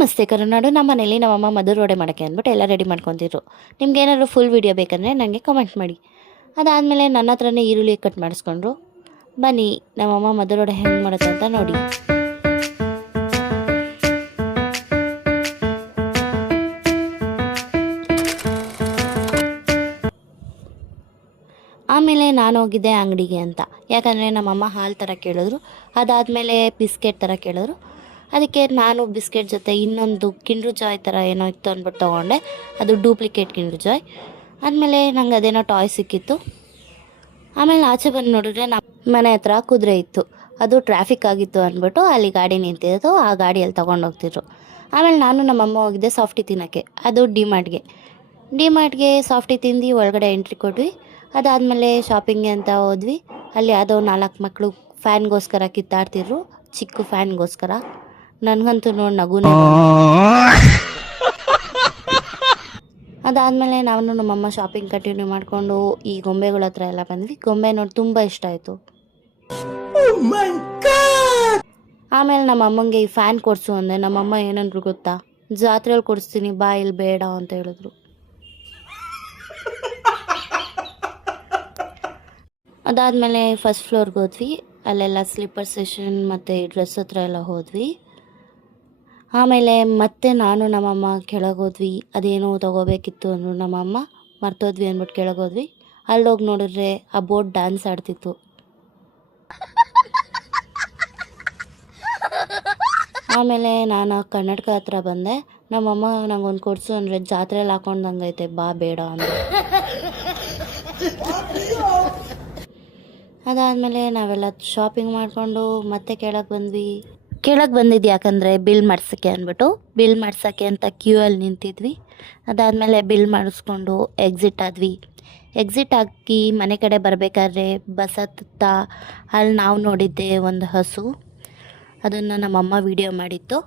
ನಮಸ್ತೆ ಕರುನಾಡು. ನಮ್ಮ ಮನೇಲಿ ನಮ್ಮಮ್ಮ ಮಧುರ ವಡೆ ಮಾಡೋಕ್ಕೆ ಅಂದ್ಬಿಟ್ಟು ಎಲ್ಲ ರೆಡಿ ಮಾಡ್ಕೊತಿದ್ರು. ನಿಮ್ಗೆ ಏನಾದರೂ ಫುಲ್ ವೀಡಿಯೋ ಬೇಕಂದರೆ ನನಗೆ ಕಮೆಂಟ್ ಮಾಡಿ. ಅದಾದಮೇಲೆ ನನ್ನ ಹತ್ರನೇ ಈರುಳ್ಳಿ ಕಟ್ ಮಾಡಿಸ್ಕೊಂಡ್ರು. ಬನ್ನಿ ನಮ್ಮಮ್ಮ ಮಧುರ ವಡೆ ಹೆಂಗೆ ಮಾಡುತ್ತೆ ಅಂತ ನೋಡಿ. ಆಮೇಲೆ ನಾನು ಹೋಗಿದ್ದೆ ಅಂಗಡಿಗೆ ಅಂತ, ಯಾಕಂದರೆ ನಮ್ಮಮ್ಮ ಹಾಲು ಥರ ಕೇಳಿದ್ರು. ಅದಾದಮೇಲೆ ಬಿಸ್ಕೆಟ್ ಥರ ಕೇಳಿದ್ರು. ಅದಕ್ಕೆ ನಾನು ಬಿಸ್ಕೆಟ್ ಜೊತೆ ಇನ್ನೊಂದು ಕಿಂಡ್ರ್ ಜಾಯ್ ಥರ ಏನೋ ಇತ್ತು ಅಂದ್ಬಿಟ್ಟು ತೊಗೊಂಡೆ. ಅದು ಡೂಪ್ಲಿಕೇಟ್ ಕಿಂಡ್ರ್ ಜಾಯ್. ಆದಮೇಲೆ ನಂಗೆ ಅದೇನೋ ಟಾಯ್ ಸಿಕ್ಕಿತ್ತು. ಆಮೇಲೆ ಆಚೆ ಬಂದು ನೋಡಿದ್ರೆ ನಮ್ಮ ಮನೆ ಹತ್ರ ಕುದುರೆ ಇತ್ತು. ಅದು ಟ್ರಾಫಿಕ್ ಆಗಿತ್ತು ಅಂದ್ಬಿಟ್ಟು ಅಲ್ಲಿ ಗಾಡಿ ನಿಂತಿದ್ದು, ಆ ಗಾಡಿಯಲ್ಲಿ ತೊಗೊಂಡೋಗ್ತಿದ್ರು. ಆಮೇಲೆ ನಾನು ನಮ್ಮಮ್ಮ ಹೋಗಿದ್ದೆ ಸಾಫ್ಟಿ ತಿನ್ನೋಕ್ಕೆ, ಅದು ಡಿಮಾರ್ಟ್ಗೆ ಸಾಫ್ಟಿ ತಿಂದು ಒಳಗಡೆ ಎಂಟ್ರಿ ಕೊಟ್ವಿ. ಅದಾದಮೇಲೆ ಶಾಪಿಂಗ್ಗೆ ಅಂತ ಹೋದ್ವಿ. ಅಲ್ಲಿ ಯಾವುದೋ 4 ಮಕ್ಕಳು ಫ್ಯಾನ್ಗೋಸ್ಕರ ಕಿತ್ತಾಡ್ತಿದ್ರು, ಚಿಕ್ಕ ಫ್ಯಾನ್ಗೋಸ್ಕರ. ನನಗಂತೂ ನೋಡಿ ನಗುನೇ. ಅದಾದಮೇಲೆ ನಾವು ನಮ್ಮಮ್ಮ ಶಾಪಿಂಗ್ ಕಂಟಿನ್ಯೂ ಮಾಡಿಕೊಂಡು ಈ ಗೊಂಬೆಗಳ ಹತ್ರ ಎಲ್ಲ ಬಂದ್ವಿ. ಗೊಂಬೆ ನೋಡಿ ತುಂಬ ಇಷ್ಟ ಆಯಿತು. ಆಮೇಲೆ ನಮ್ಮ ಅಮ್ಮಂಗೆ ಈ ಫ್ಯಾನ್ ಕೊಡಿಸು ಅಂದೆ. ನಮ್ಮಮ್ಮ ಏನಂದ್ರು ಗೊತ್ತಾ, ಜಾತ್ರೆಯಲ್ಲಿ ಕೊಡಿಸ್ತೀನಿ ಬಾ, ಇಲ್ಲಿ ಬೇಡ ಅಂತ ಹೇಳಿದ್ರು. ಅದಾದಮೇಲೆ ಫಸ್ಟ್ ಫ್ಲೋರ್ಗೆ ಹೋದ್ವಿ. ಅಲ್ಲೆಲ್ಲ ಸ್ಲೀಪರ್ ಸೆಷನ್ ಮತ್ತು ಡ್ರೆಸ್ ಹತ್ರ ಎಲ್ಲ ಹೋದ್ವಿ. ಆಮೇಲೆ ಮತ್ತೆ ನಾನು ನಮ್ಮಮ್ಮ ಕೆಳಗೋದ್ವಿ. ಅದೇನೋ ತೊಗೋಬೇಕಿತ್ತು ಅಂದರು ನಮ್ಮಮ್ಮ, ಮರ್ತೋದ್ವಿ ಅಂದ್ಬಿಟ್ಟು ಕೆಳಗೋದ್ವಿ. ಅಲ್ಲೋಗಿ ನೋಡಿದ್ರೆ ಆ ಬೋಟ್ ಡ್ಯಾನ್ಸ್ ಆಡ್ತಿತ್ತು. ಆಮೇಲೆ ನಾನು ಕನ್ನಡಕ ಹತ್ರ ಬಂದೆ. ನಮ್ಮಮ್ಮ ನಂಗೊಂದು ಕೊಡಿಸು ಅಂದರೆ, ಜಾತ್ರೆಯಲ್ಲಿ ಹಾಕೊಂಡಂಗೈತೆ ಬಾ ಬೇಡ ಅಂದರು. ಅದಾದಮೇಲೆ ನಾವೆಲ್ಲ ಶಾಪಿಂಗ್ ಮಾಡಿಕೊಂಡು ಮತ್ತೆ ಕೆಳಗೆ ಬಂದಿದ್ದು ಯಾಕಂದರೆ ಬಿಲ್ ಮಾಡ್ಸೋಕ್ಕೆ ಅಂದ್ಬಿಟ್ಟು. ಬಿಲ್ ಮಾಡ್ಸೋಕ್ಕೆ ಅಂತ ಕ್ಯೂ ಅಲ್ಲಿ ನಿಂತಿದ್ವಿ. ಅದಾದಮೇಲೆ ಬಿಲ್ ಮಾಡಿಸ್ಕೊಂಡು ಎಕ್ಸಿಟ್ ಆದ್ವಿ. ಎಕ್ಸಿಟ್ ಆಗಿ ಮನೆ ಕಡೆ ಬರಬೇಕಾದ್ರೆ ಬಸ್ ಹತ್ತ ಅಲ್ಲಿ ನಾವು ನೋಡಿದ್ದೆ ಒಂದು ಹಸು. ಅದನ್ನು ನಮ್ಮಮ್ಮ ವಿಡಿಯೋ ಮಾಡಿತ್ತು.